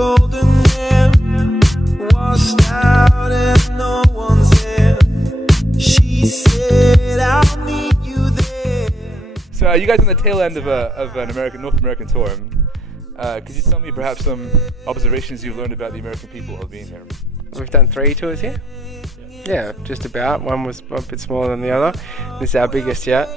golden hair, washed out and no one's there. She said, I'll meet you there. So you guys on the tail end of an North American tour. Could you tell me perhaps some observations you've learned about the American people while being here? We've done 3 tours here. Yeah, just about. One was a bit smaller than the other. This is our biggest yet.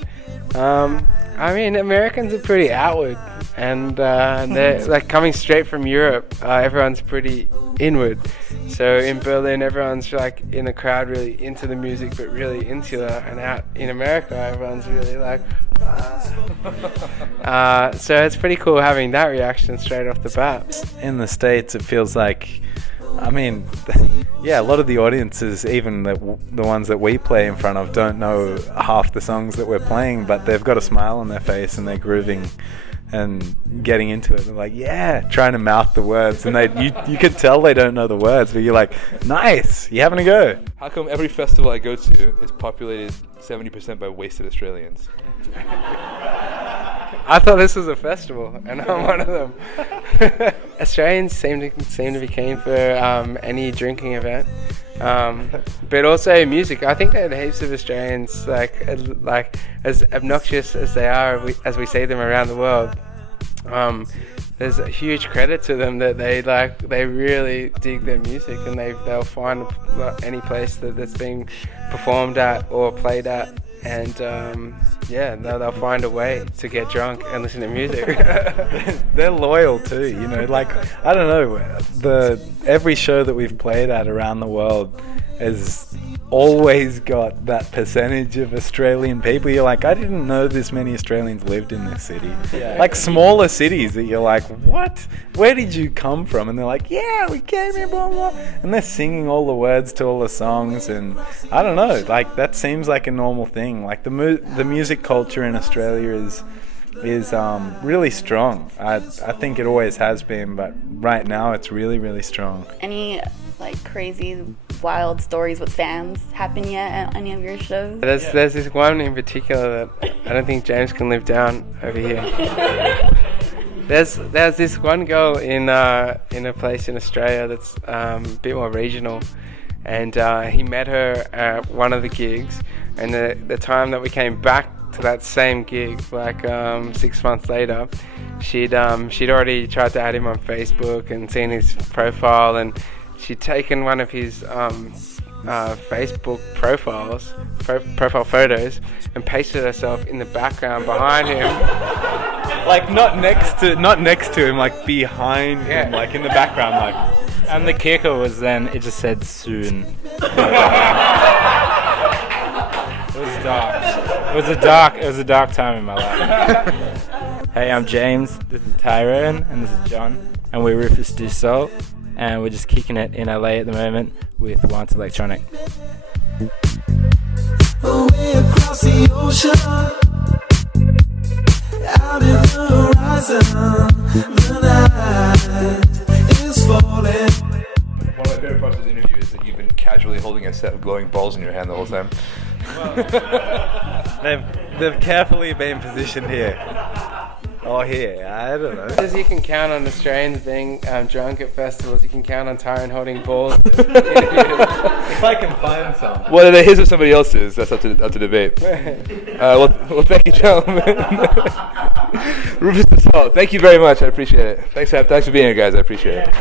I mean, Americans are pretty outward, and they're like coming straight from Europe. Everyone's pretty inward. So in Berlin, everyone's like in the crowd really into the music, but really insular. And out in America, everyone's really like. So it's pretty cool having that reaction straight off the bat. In the States, it feels like, I mean, yeah, a lot of the audiences, even the ones that we play in front of, don't know half the songs that we're playing, but they've got a smile on their face and they're grooving and getting into it. They're like, yeah, trying to mouth the words, and you could tell they don't know the words, but you're like, nice, you having a go. How come every festival I go to is populated 70% by wasted Australians? I thought this was a festival, and I'm one of them. Australians seem to be keen for any drinking event, but also music. I think that heaps of Australians, like as obnoxious as they are, as we see them around the world, there's a huge credit to them that they really dig their music, and they'll find any place that's being performed at or played at. And yeah, they'll find a way to get drunk and listen to music. They're loyal too, you know. Like, I don't know, every show that we've played at around the world has always got that percentage of Australian people. You're like, I didn't know this many Australians lived in this city. Yeah. Like smaller cities that you're like, what? Where did you come from? And they're like, yeah, we came here, blah, blah. And they're singing all the words to all the songs. And I don't know, like that seems like a normal thing. Like the music culture in Australia is really strong. I think it always has been, but right now it's really, really strong. Any like crazy wild stories with fans happen yet at any of your shows? There's this one in particular that I don't think James can live down over here. There's this one girl in a place in Australia that's a bit more regional, and he met her at one of the gigs, and the time that we came back to that same gig, like 6 months later, she'd already tried to add him on Facebook and seen his profile, and she'd taken one of his Facebook profile photos and pasted herself in the background behind him. Like not next to him, like behind him, like in the background, like. And the kicker was then it just said soon. It was dark. It was a dark time in my life. Hey, I'm James. This is Tyrone, and this is John, and we're Rufus Do Soul, and we're just kicking it in LA at the moment with Wantelectronic. Away across the ocean, out in the horizon, the night is falling. One of my favorite parts of this interview is that you've been casually holding a set of glowing balls in your hand the whole time. Well, they've carefully been positioned here. Or here, I don't know. As you can count on Australians being drunk at festivals, you can count on Tyrone holding balls. If I can find some. Whether they're his or somebody else's, that's up to debate. Well, thank you, gentlemen. Rufus the Salt, thank you very much. I appreciate it. Thanks for being here, guys. I appreciate it.